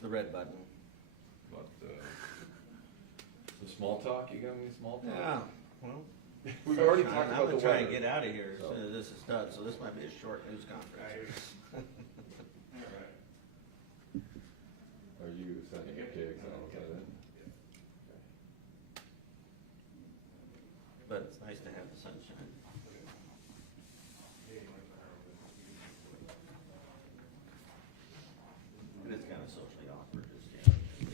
the red button. What, some small talk? You got any small talk? Yeah, well. We've already talked I'm about the gonna try weather. and get out of here as So. soon as this is done, so this might be a short news conference. Are you sending a cake? Is that it? But it's nice to have the sunshine. It is kind of socially awkward, just,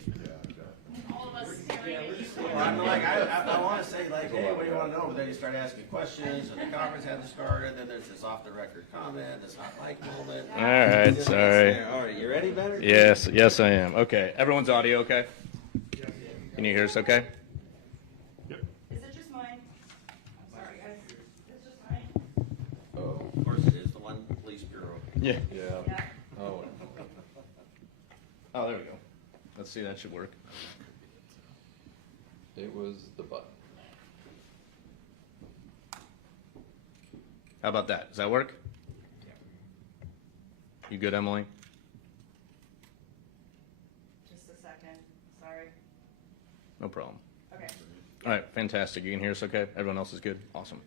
Yeah, exactly. All of us staring at you. Well, I'm like, I want to say like, hey, what do you want to know? But then you start asking questions, and the conference hasn't started, then there's this off-the-record comment, this hot mic moment. All right, sorry. All right, you ready, better? Yes, yes, I am. Okay, everyone's audio okay? Can you hear us okay? Is it just mine? Sorry, guys. It's just mine. Oh, of course it is, the one police bureau. Yeah. Yeah. Yeah. Oh, Oh, there we go. Let's see, that should work. it was the button. How about that? Does that work? You good, Emily? Just a second. Sorry. No problem. Okay. All right, fantastic. You can hear us okay? Everyone else is good? Awesome.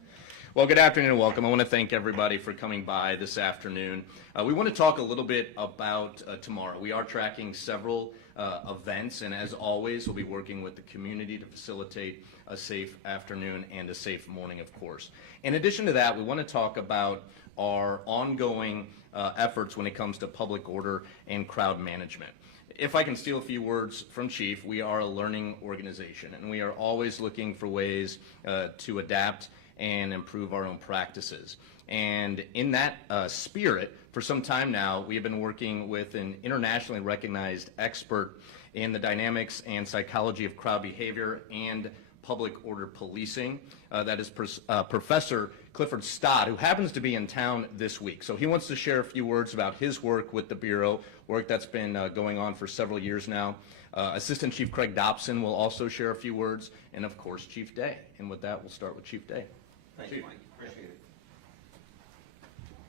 Well, good afternoon and welcome. I want to thank everybody for coming by this afternoon. We want to talk a little bit about tomorrow. We are tracking several events, and as always, we'll be working with the community to facilitate a safe afternoon and a safe morning, of course. In addition to that, we want to talk about our ongoing efforts when it comes to public order and crowd management. If I can steal a few words from Chief, we are a learning organization, and we are always looking for ways to adapt and improve our own practices. And in that spirit, for some time now, we have been working with an internationally recognized expert in the dynamics and psychology of crowd behavior and public order policing. That is Professor Clifford Stott, who happens to be in town this week. So he wants to share a few words about his work with the Bureau, work that's been going on for several years now. Assistant Chief Craig Dobson will also share a few words, and of course, Chief Day. And with that, we'll start with Chief Day. Thank you, Mike. Appreciate it.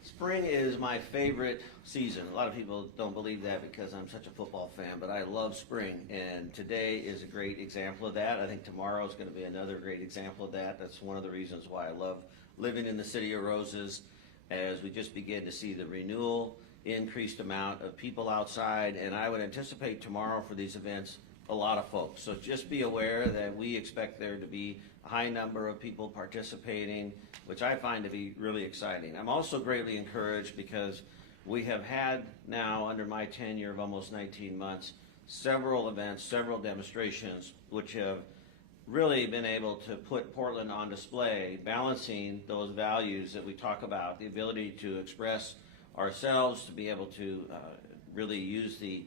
Spring is my favorite season. A lot of people don't believe that because I'm such a football fan, but I love spring, and today is a great example of that. I think tomorrow is going to be another great example of that. That's one of the reasons why I love living in the City of Roses, as we just begin to see the renewal, increased amount of people outside, and I would anticipate tomorrow for these events a lot of folks. So just be aware that we expect there to be a high number of people participating, which I find to be really exciting. I'm also greatly encouraged because we have had now, under my tenure of almost 19 months, several events, several demonstrations, which have really been able to put Portland on display, balancing those values that we talk about, the ability to express ourselves, to be able to really use the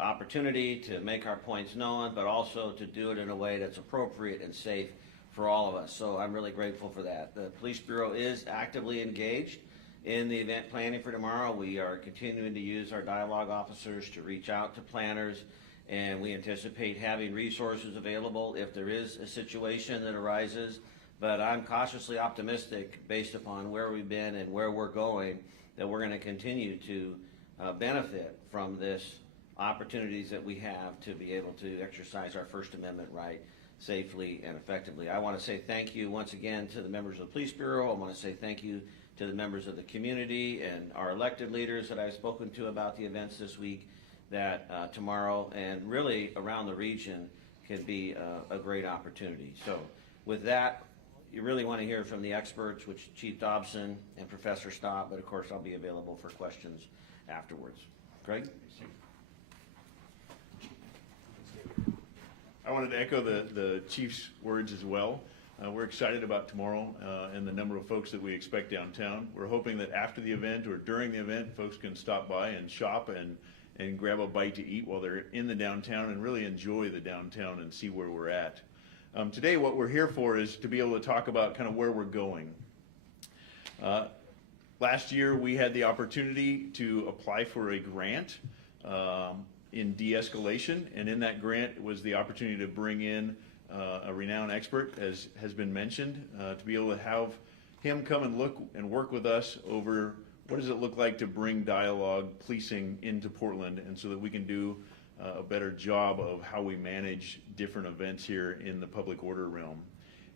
opportunity to make our points known, but also to do it in a way that's appropriate and safe for all of us. So I'm really grateful for that. The Police Bureau is actively engaged in the event planning for tomorrow. We are continuing to use our dialogue officers to reach out to planners, and we anticipate having resources available if there is a situation that arises. But I'm cautiously optimistic, based upon where we've been and where we're going, that we're going to continue to benefit from this opportunities that we have to be able to exercise our First Amendment right safely and effectively. I want to say thank you once again to the members of the Police Bureau. I want to say thank you to the members of the community and our elected leaders that I've spoken to about the events this week, that tomorrow and really around the region can be a great opportunity. So with that, you really want to hear from the experts, which Chief Dobson and Professor Stott, but of course I'll be available for questions afterwards. Craig? I wanted to echo the Chief's words as well. We're excited about tomorrow and the number of folks that we expect downtown. We're hoping that after the event or during the event, folks can stop by and shop and grab a bite to eat while they're in the downtown and really enjoy the downtown and see where we're at. Today, what we're here for is to be able to talk about kind of where we're going. Last year, we had the opportunity to apply for a grant in de-escalation, and in that grant was the opportunity to bring in a renowned expert, as has been mentioned, to be able to have him come and look and work with us over what does it look like to bring dialogue policing into Portland, and so that we can do a better job of how we manage different events here in the public order realm.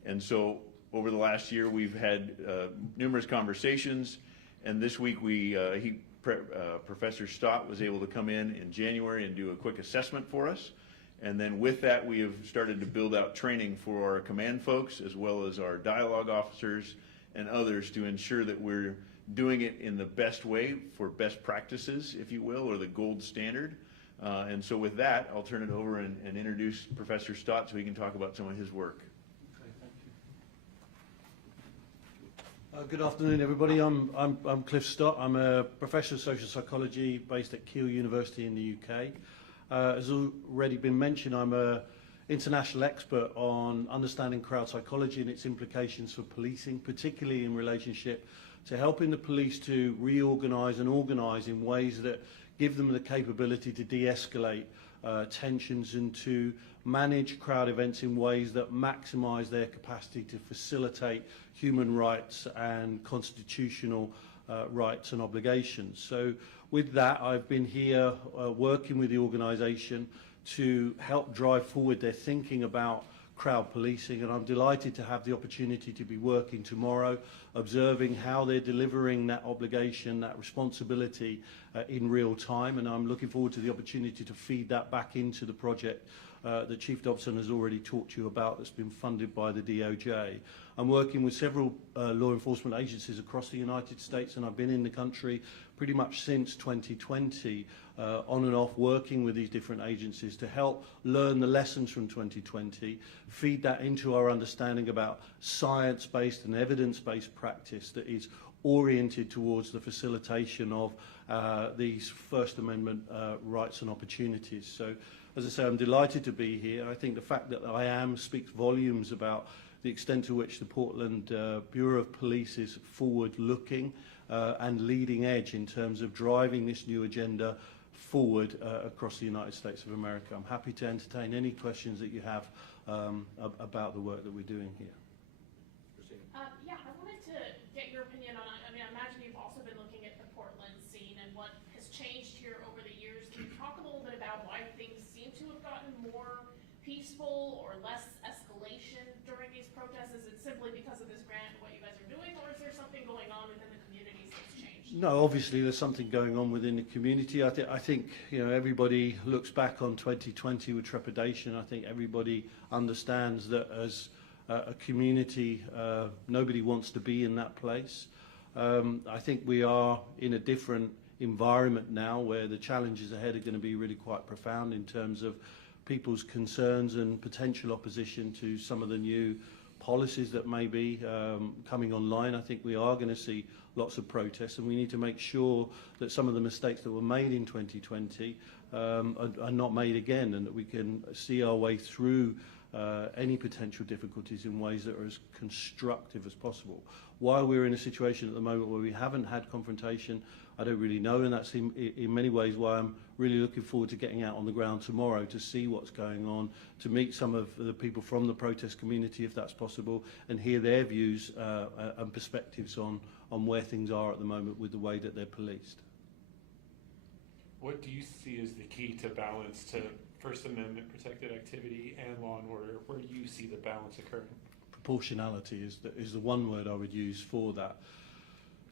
And so over the last year, we've had numerous conversations, and this week Professor Stott was able to come in January and do a quick assessment for us. And then with that, we have started to build out training for our command folks as well as our dialogue officers and others to ensure that we're doing it in the best way for best practices, if you will, or the gold standard. And so with that, I'll turn it over and introduce Professor Stott so he can talk about some of his work. Okay, thank you. Good afternoon, everybody. I'm Cliff Stott. I'm a professor of social psychology based at Keele University in the UK. As already been mentioned, I'm an international expert on understanding crowd psychology and its implications for policing, particularly in relationship to helping the police to reorganise and organise in ways that give them the capability to de-escalate tensions and to manage crowd events in ways that maximise their capacity to facilitate human rights and constitutional rights and obligations. So with that, I've been here working with the organisation to help drive forward their thinking about crowd policing, and I'm delighted to have the opportunity to be working tomorrow, observing how they're delivering that obligation, that responsibility in real time, and I'm looking forward to the opportunity to feed that back into the project that Chief Dobson has already talked to you about that's been funded by the DOJ. I'm working with several law enforcement agencies across the United States, and I've been in the country pretty much since 2020, on and off working with these different agencies to help learn the lessons from 2020, feed that into our understanding about science-based and evidence-based practice that is oriented towards the facilitation of these First Amendment rights and opportunities. So, as I say, I'm delighted to be here. I think the fact that I am speaks volumes about the extent to which the Portland Bureau of Police is forward-looking and leading edge in terms of driving this new agenda forward across the United States of America. I'm happy to entertain any questions that you have about the work that we're doing here. Yeah, I wanted to get your opinion on, I mean, I imagine you've also been looking at the Portland scene and what has changed here over the years. Can you talk a little bit about why things seem to have gotten more peaceful or less escalation during these protests? Is it simply because of this grant and what you guys are doing, or is there something going on within the communities that's changed? No, obviously there's something going on within the community. I think you know, everybody looks back on 2020 with trepidation. I think everybody understands that as a community, nobody wants to be in that place. I think we are in a different environment now where the challenges ahead are going to be really quite profound in terms of people's concerns and potential opposition to some of the new policies that may be coming online. I think we are going to see lots of protests, and we need to make sure that some of the mistakes that were made in 2020 are not made again, and that we can see our way through any potential difficulties in ways that are as constructive as possible. Why we're in a situation at the moment where we haven't had confrontation, I don't really know, and that's in many ways why I'm really looking forward to getting out on the ground tomorrow to see what's going on, to meet some of the people from the protest community if that's possible, and hear their views and perspectives on where things are at the moment with the way that they're policed. What do you see as the key to balance to First Amendment protected activity and law and order? Where do you see the balance occurring? Proportionality is the one word I would use for that.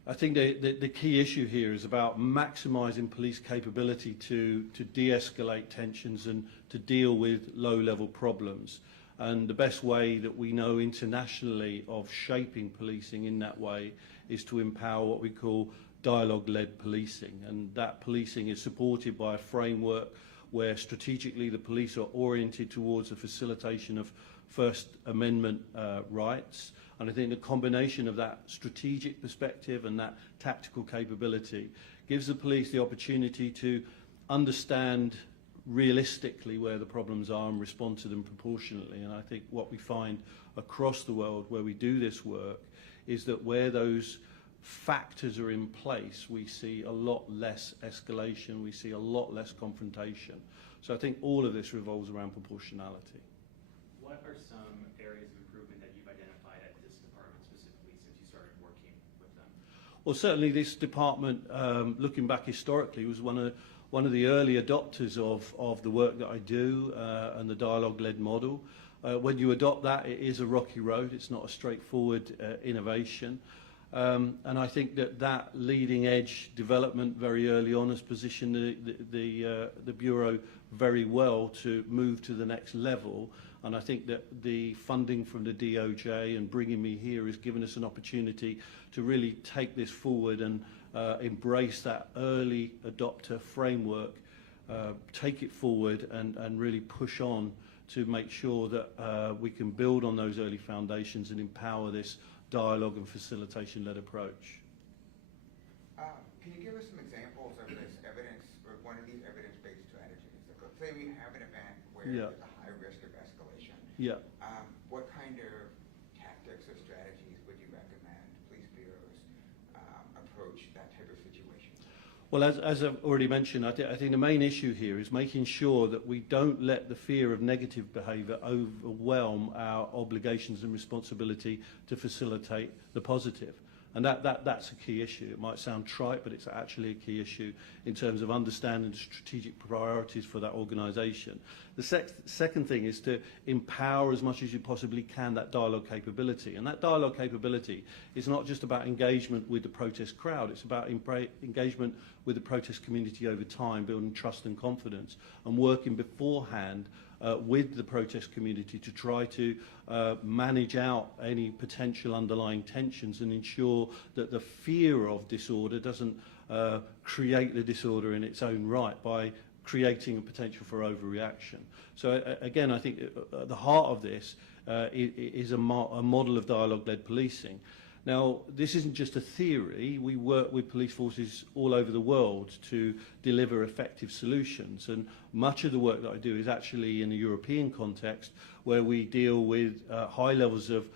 I think the key issue here is about maximising police capability to de-escalate tensions and to deal with low-level problems. And the best way that we know internationally of shaping policing in that way is to empower what we call dialogue-led policing. And that policing is supported by a framework where strategically the police are oriented towards the facilitation of First Amendment rights. And I think the combination of that strategic perspective and that tactical capability gives the police the opportunity to understand realistically where the problems are and respond to them proportionately. And I think what we find across the world where we do this work is that where those factors are in place, we see a lot less escalation, we see a lot less confrontation. So I think all of this revolves around proportionality. What are some areas of improvement that you've identified at this department specifically since you started working with them? Well, certainly this department, looking back historically, was one one of the early adopters of the work that I do and the dialogue-led model. When you adopt that, it is a rocky road. It's not a straightforward innovation. And I think that leading edge development very early on has positioned the Bureau very well to move to the next level. And I think that the funding from the DOJ and bringing me here has given us an opportunity to really take this forward and embrace that early adopter framework, take it forward and really push on to make sure that we can build on those early foundations and empower this dialogue and facilitation-led approach. Can you give us some examples of this evidence, or one of these evidence-based strategies? Let's say we have an event where Yeah. there's a high risk of escalation. Yeah. What kind of tactics or strategies would you recommend police bureaus approach that type of situation? Well, as I've already mentioned, I think the main issue here is making sure that we don't let the fear of negative behaviour overwhelm our obligations and responsibility to facilitate the positive. And that's a key issue. It might sound trite, but it's actually a key issue in terms of understanding the strategic priorities for that organisation. The second thing is to empower as much as you possibly can that dialogue capability. And that dialogue capability is not just about engagement with the protest crowd, it's about engagement with the protest community over time, building trust and confidence, and working beforehand with the protest community to try to manage out any potential underlying tensions and ensure that the fear of disorder doesn't create the disorder in its own right by creating a potential for overreaction. So again, I think at the heart of this is a model of dialogue-led policing. Now, this isn't just a theory. We work with police forces all over the world to deliver effective solutions, and much of the work that I do is actually in a European context where we deal with high levels of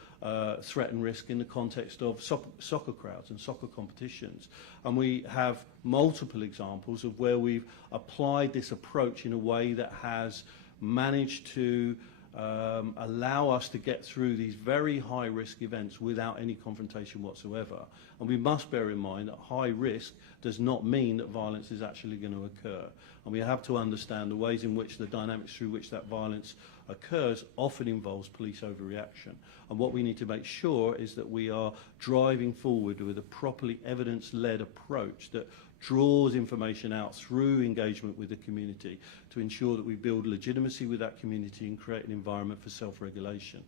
threat and risk in the context of soccer crowds and soccer competitions. And we have multiple examples of where we've applied this approach in a way that has managed to allow us to get through these very high risk events without any confrontation whatsoever. And we must bear in mind that high risk does not mean that violence is actually going to occur. And we have to understand the ways in which the dynamics through which that violence occurs often involves police overreaction. And what we need to make sure is that we are driving forward with a properly evidence-led approach that draws information out through engagement with the community to ensure that we build legitimacy with that community and create an environment for self-regulation.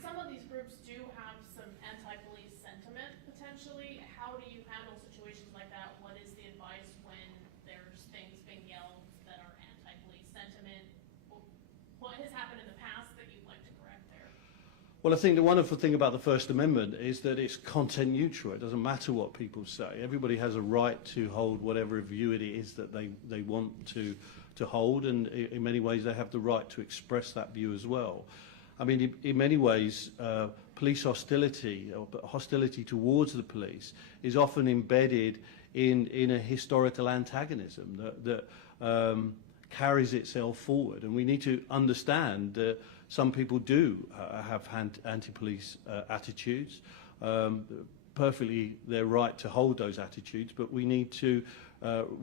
Some of these groups do have some anti-police sentiment, potentially. How do you handle situations like that? What is the advice when there's things being yelled that are anti-police sentiment? What has happened in the past that you'd like to correct there? Well, I think the wonderful thing about the First Amendment is that it's content neutral. It doesn't matter what people say. Everybody has a right to hold whatever view it is that they want to hold, and in many ways they have the right to express that view as well. I mean, in many ways, police hostility, or hostility towards the police, is often embedded in a historical antagonism that carries itself forward. And we need to understand that some people do have anti-police attitudes. Perfectly their right to hold those attitudes, but we need to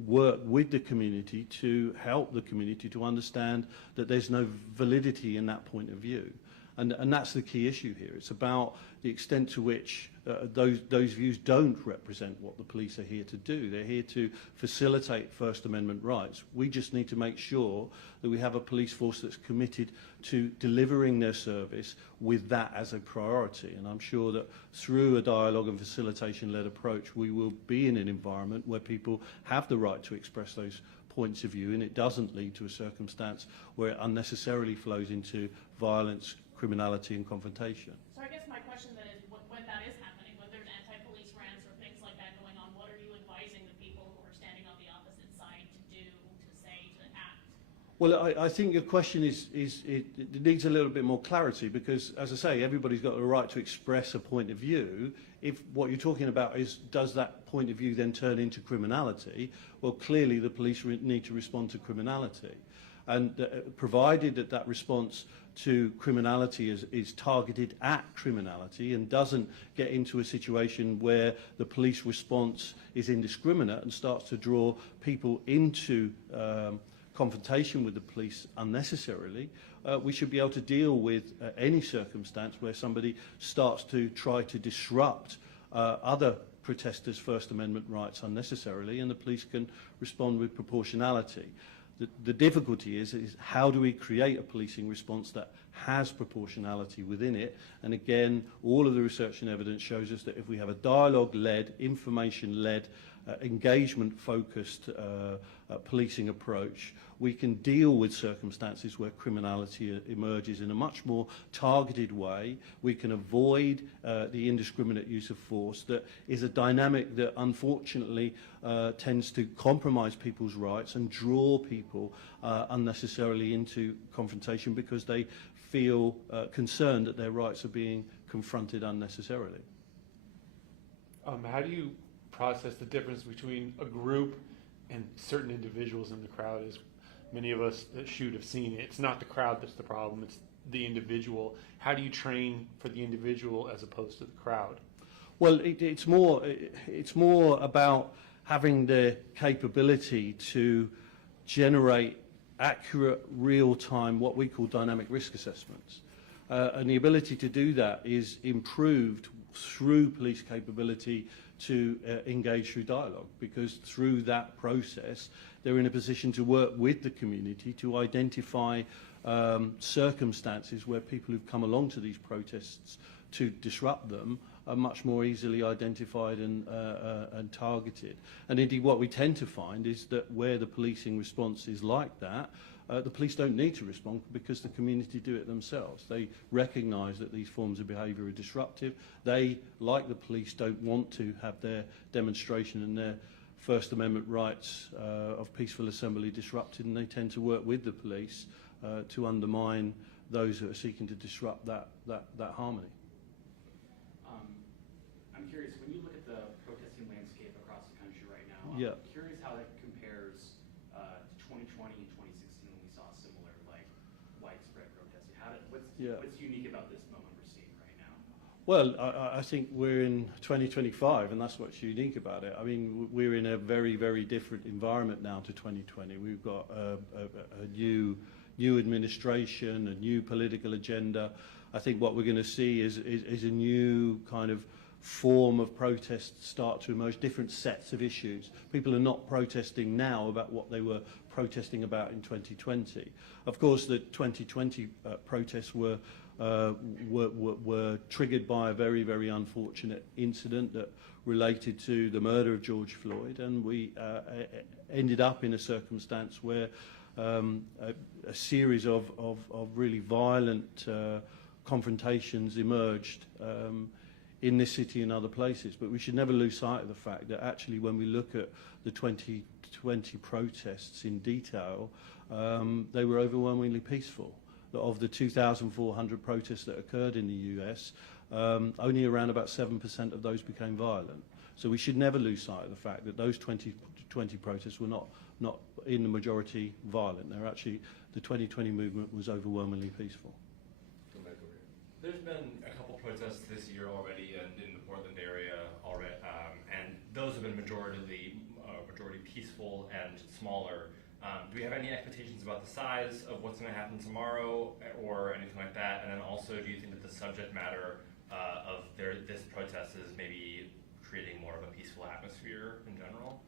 work with the community to help the community to understand that there's no validity in that point of view. And that's the key issue here. It's about the extent to which those views don't represent what the police are here to do. They're here to facilitate First Amendment rights. We just need to make sure that we have a police force that's committed to delivering their service with that as a priority. And I'm sure that through a dialogue and facilitation-led approach, we will be in an environment where people have the right to express those points of view, and it doesn't lead to a circumstance where it unnecessarily flows into violence, criminality and confrontation. So I guess my question then is, when that is happening, when there's anti-police rants or things like that going on, what are you advising the people who are standing on the opposite side to do, to say, to act? Well, I think your question it needs a little bit more clarity because, as I say, everybody's got the right to express a point of view. If what you're talking about is, does that point of view then turn into criminality? Well, clearly the police need to respond to criminality. And provided that that response to criminality is targeted at criminality and doesn't get into a situation where the police response is indiscriminate and starts to draw people into confrontation with the police unnecessarily, we should be able to deal with any circumstance where somebody starts to try to disrupt other protesters' First Amendment rights unnecessarily, and the police can respond with proportionality. The difficulty is how do we create a policing response that has proportionality within it? And again, all of the research and evidence shows us that if we have a dialogue-led, information-led, engagement-focused policing approach, we can deal with circumstances where criminality emerges in a much more targeted way. We can avoid the indiscriminate use of force that is a dynamic that unfortunately tends to compromise people's rights and draw people unnecessarily into confrontation because they feel concerned that their rights are being confronted unnecessarily. How do you process the difference between a group and certain individuals in the crowd? As many of us that shoot have seen it, it's not the crowd that's the problem, it's the individual. How do you train for the individual as opposed to the crowd? Well, it's more about having the capability to generate accurate, real-time, what we call dynamic risk assessments. And the ability to do that is improved through police capability to engage through dialogue, because through that process they're in a position to work with the community to identify circumstances where people who've come along to these protests to disrupt them are much more easily identified and targeted. And indeed what we tend to find is that where the policing response is like that, the police don't need to respond because the community do it themselves. They recognise that these forms of behaviour are disruptive. They, like the police, don't want to have their demonstration and their First Amendment rights of peaceful assembly disrupted, and they tend to work with the police to undermine those who are seeking to disrupt that harmony. I'm curious, when you look at the protesting landscape across the country right now, Yeah. I'm curious how that compares to 2020 and 2016 when we saw similar, like, widespread protesting. What's unique about this moment we're seeing right now? Well, I think we're in 2025, and that's what's unique about it. I mean, we're in a very, very different environment now to 2020. We've got a new administration, a new political agenda. I think what we're going to see is a new kind of form of protest start to emerge, different sets of issues. People are not protesting now about what they were protesting about in 2020. Of course, the 2020 protests were triggered by a very, very unfortunate incident that related to the murder of George Floyd, and we ended up in a circumstance where a series of really violent confrontations emerged in this city and other places. But we should never lose sight of the fact that actually when we look at the 2020 protests in detail, they were overwhelmingly peaceful. Of the 2,400 protests that occurred in the US, only around about 7% of those became violent. So we should never lose sight of the fact that those 2020 protests were not in the majority violent. They're actually, the 2020 movement was overwhelmingly peaceful. There's been a couple protests this year already in the Portland area already, and those have been majority peaceful and smaller. Do we have any expectations about the size of what's going to happen tomorrow or anything like that? And then also, do you think that the subject matter of this protest is maybe creating more of a peaceful atmosphere in general?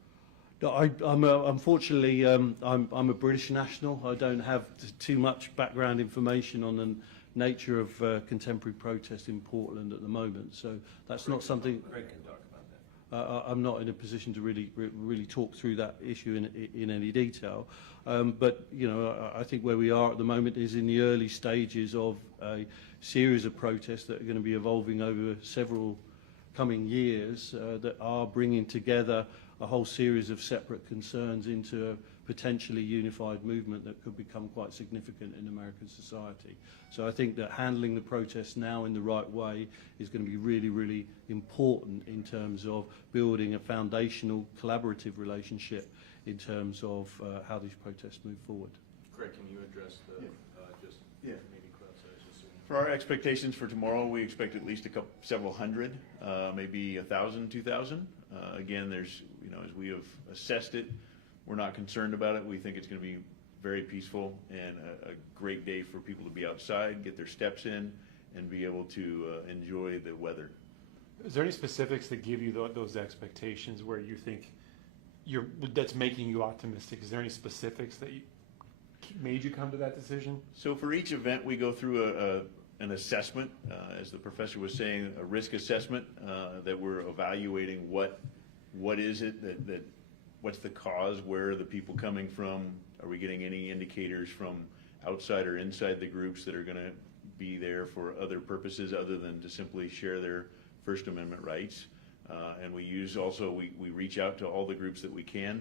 No, unfortunately, I'm a British national. I don't have too much background information on the nature of contemporary protest in Portland at the moment. So that's not something. Greg can talk about that. I'm not in a position to really talk through that issue in any detail. But you know, I think where we are at the moment is in the early stages of a series of protests that are going to be evolving over several coming years that are bringing together a whole series of separate concerns into a potentially unified movement that could become quite significant in American society. So I think that handling the protests now in the right way is going to be really, really important in terms of building a foundational collaborative relationship in terms of how these protests move forward. Craig, can you address the, just Yeah. maybe crowd size? For our expectations for tomorrow, we expect at least several hundred, maybe 1,000, 2,000. Again, there's, as we have assessed it, we're not concerned about it. We think it's going to be very peaceful and a great day for people to be outside, get their steps in, and be able to enjoy the weather. Is there any specifics that give you those expectations where you think that's making you optimistic? Is there any specifics that made you come to that decision? So for each event, we go through an assessment, as the professor was saying, a risk assessment that we're evaluating what is it that what's the cause, where are the people coming from, are we getting any indicators from outside or inside the groups that are going to be there for other purposes other than to simply share their First Amendment rights. And we use also, we reach out to all the groups that we can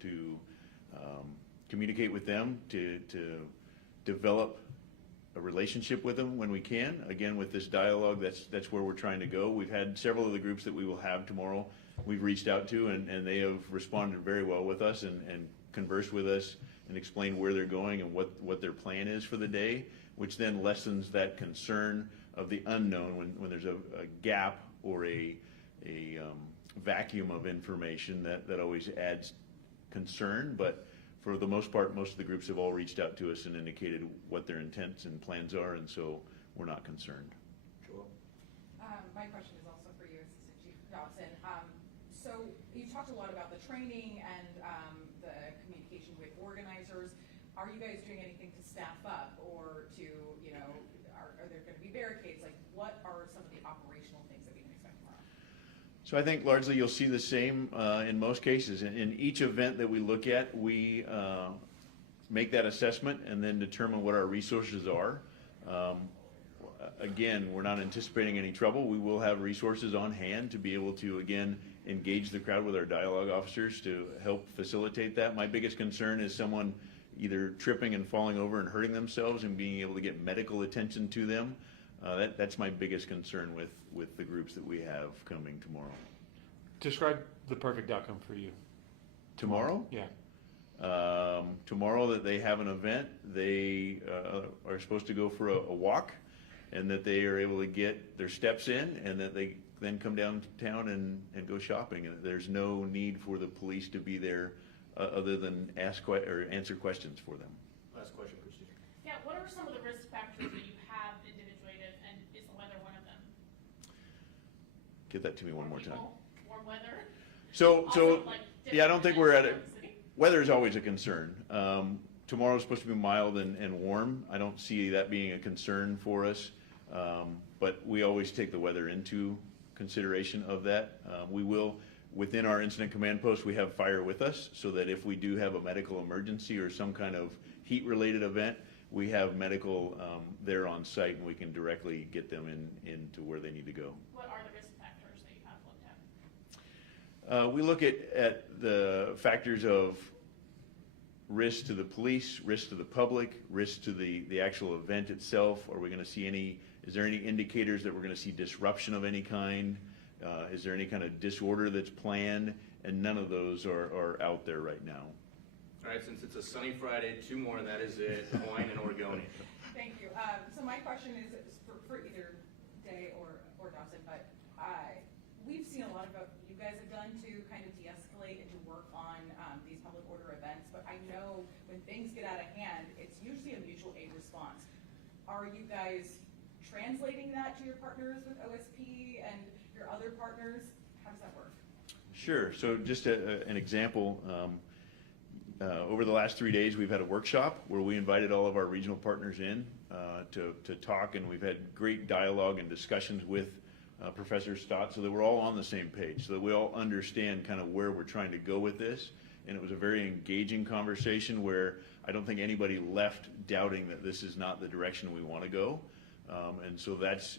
to communicate with them, to develop a relationship with them when we can. Again, with this dialogue, that's where we're trying to go. We've had several of the groups that we will have tomorrow we've reached out to, and they have responded very well with us and conversed with us and explained where they're going and what their plan is for the day, which then lessens that concern of the unknown when there's a gap or a vacuum of information that always adds concern. But for the most part, most of the groups have all reached out to us and indicated what their intents and plans are, and so we're not concerned. Joel? My question is also for you, Assistant Chief Dodson. So you talked a lot about the training and the communication with organizers. Are you guys doing anything to staff up or to, are there going to be barricades? Like, what are some of the operational things that we can expect tomorrow? So I think largely you'll see the same in most cases. In each event that we look at, we make that assessment and then determine what our resources are. Again, we're not anticipating any trouble. We will have resources on hand to be able to, again, engage the crowd with our dialogue officers to help facilitate that. My biggest concern is someone either tripping and falling over and hurting themselves and being able to get medical attention to them. That's my biggest concern with the groups that we have coming tomorrow. Describe the perfect outcome for you. Tomorrow? Yeah. Tomorrow that they have an event, they are supposed to go for a walk, and that they are able to get their steps in, and that they then come downtown and go shopping. And there's no need for the police to be there other than answer questions for them. Last question, Christine. Yeah, what are some of the risk factors that you have individuated, and is the weather one of them? Give that to me one more time. People, warm weather? So Also, like, yeah, I don't think we're at it. different events in the city? Weather is always a concern. Tomorrow's supposed to be mild and warm. I don't see that being a concern for us, but we always take the weather into consideration of that. We will, within our incident command post, we have fire with us, so that if we do have a medical emergency or some kind of heat-related event, we have medical there on site, and we can directly get them into where they need to go. What are the risk factors that you have looked at? We look at the factors of risk to the police, risk to the public, risk to the actual event itself. Are we going to see is there any indicators that we're going to see disruption of any kind? Is there any kind of disorder that's planned? And none of those are out there right now. All right, since it's a sunny Friday, two more, and that is it, Des Moines and Oregonian. Thank you. So my question is for either Day or Dawson, but we've seen a lot of what you guys have done to kind of de-escalate and to work on these public order events, but I know when things get out of hand, it's usually a mutual aid response. Are you guys translating that to your partners with OSP and your other partners? How does that work? Sure. So just an example, over the last 3 days, we've had a workshop where we invited all of our regional partners in to talk, and we've had great dialogue and discussions with Professor Stott, so that we're all on the same page, so that we all understand kind of where we're trying to go with this. And it was a very engaging conversation where I don't think anybody left doubting that this is not the direction we want to go. And so that's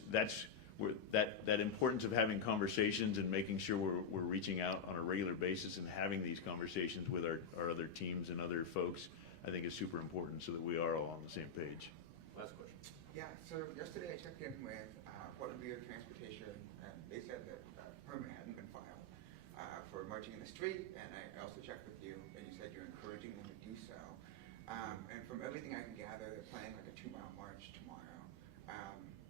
where that importance of having conversations and making sure we're reaching out on a regular basis and having these conversations with our other teams and other folks, I think is super important, so that we are all on the same page. Last question. Yeah, so yesterday I checked in with Portland Bureau of Transportation, and they said that a permit hadn't been filed for marching in the street, and I also checked with you, and you said you're encouraging them to do so. And from everything I can gather, they're planning like a 2-mile march tomorrow.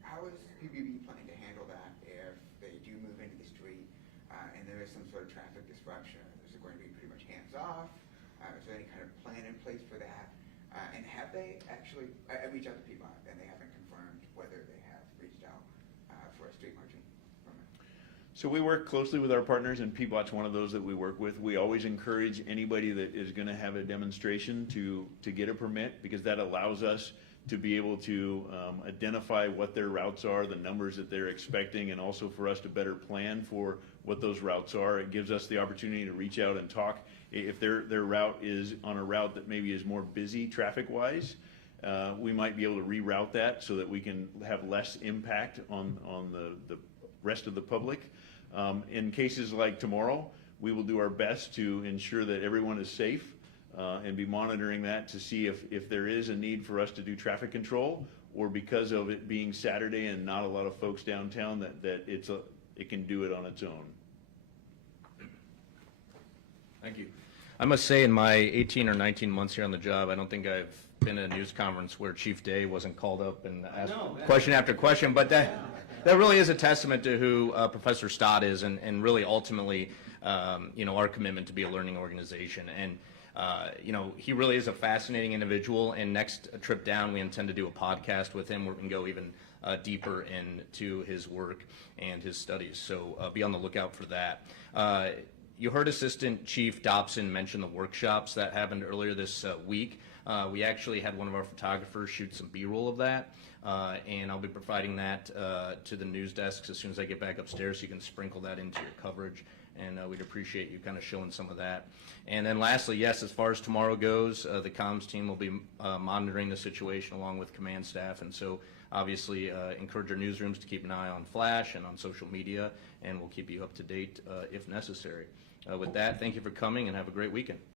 How is PBB planning to handle that if they do move into the street and there is some sort of traffic disruption? Is it going to be pretty much hands-off? Is there any kind of plan in place for that? And have they actually, I reached out to people and they haven't confirmed whether they have reached out for a street marching permit. So we work closely with our partners, and PBOT's one of those that we work with. We always encourage anybody that is going to have a demonstration to get a permit, because that allows us to be able to identify what their routes are, the numbers that they're expecting, and also for us to better plan for what those routes are. It gives us the opportunity to reach out and talk. If their route is on a route that maybe is more busy traffic-wise, we might be able to reroute that so that we can have less impact on the rest of the public. In cases like tomorrow, we will do our best to ensure that everyone is safe and be monitoring that to see if there is a need for us to do traffic control, or because of it being Saturday and not a lot of folks downtown, that it can do it on its own. Thank you. I must say, in my 18 or 19 months here on the job, I don't think I've been at a news conference where Chief Day wasn't called up and asked question after question, but that really is a testament to who Professor Stott is, and really ultimately, our commitment to be a learning organization. And he really is a fascinating individual, and next trip down, we intend to do a podcast with him where we can go even deeper into his work and his studies. So be on the lookout for that. You heard Assistant Chief Dobson mention the workshops that happened earlier this week. We actually had one of our photographers shoot some B-roll of that, and I'll be providing that to the news desks as soon as I get back upstairs, so you can sprinkle that into your coverage, and we'd appreciate you kind of showing some of that. And then lastly, yes, as far as tomorrow goes, the comms team will be monitoring the situation along with command staff, and so obviously encourage our newsrooms to keep an eye on Flash and on social media, and we'll keep you up to date if necessary. With that, thank you for coming, and have a great weekend.